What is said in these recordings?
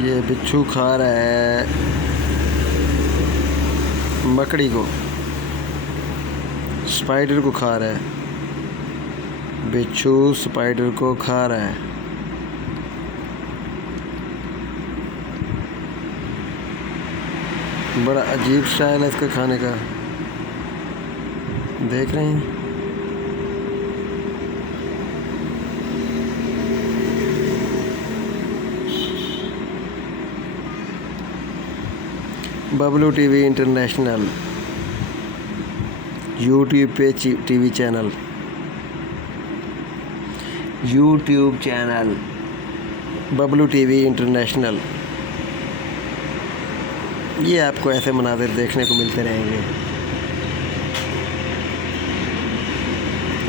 ये बिच्छू खा रहा है मकड़ी को, स्पाइडर को खा रहा है। बिच्छू स्पाइडर को खा रहा है। बड़ा अजीब स्टाइल है इसका खाने का, देख रहे हैं। बबलू टीवी इंटरनेशनल यूट्यूब पे TV channel, YouTube channel Bablu TV international. ये आपको ऐसे मनाज़िर देखने को मिलते रहेंगे।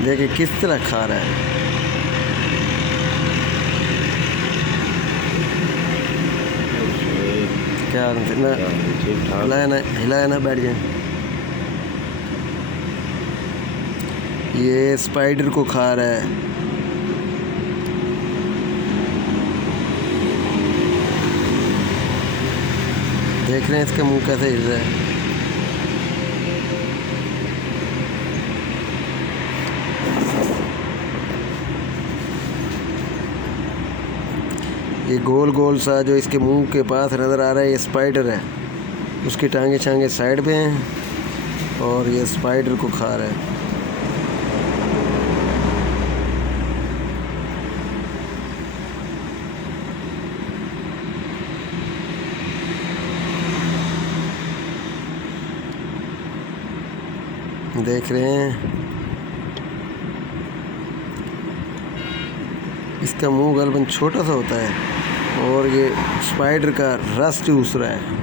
देखिए किस तरह खा रहा है। क्या हिलाया ना बैठ गए। ये स्पाइडर को खा रहा है। देख रहे हैं इसका मुंह कैसे हिल रहा है। ये गोल गोल सा जो इसके मुंह के पास नज़र आ रहा है, ये स्पाइडर है। उसकी टांगे छांगे साइड पे हैं और ये स्पाइडर को खा रहा है। देख रहे हैं इसका मुंह गलबन छोटा सा होता है और ये स्पाइडर का रस चूस रहा है।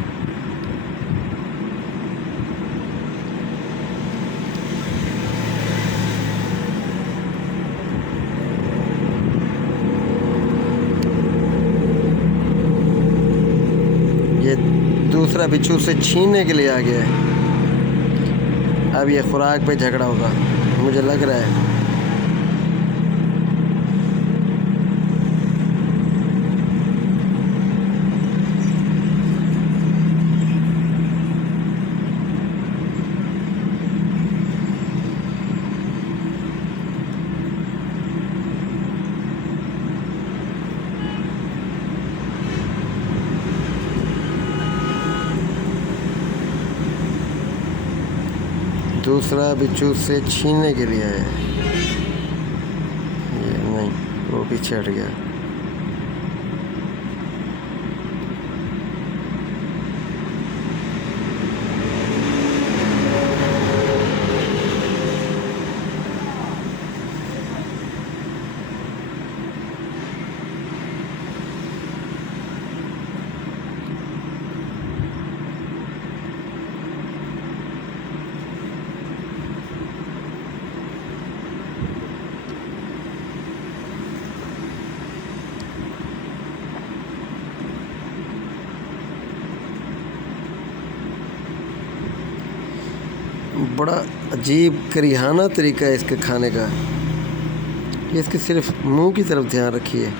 ये दूसरा बिच्छू से छीनने के लिए आ गया है। अब ये खुराक पे झगड़ा होगा, मुझे लग रहा है। दूसरा बिच्छू से छीनने के लिए है। ये नहीं, वो पीछे हट गया। बड़ा अजीब करिहाना तरीका है इसके खाने का। ये इसके सिर्फ मुंह की तरफ ध्यान रखिए।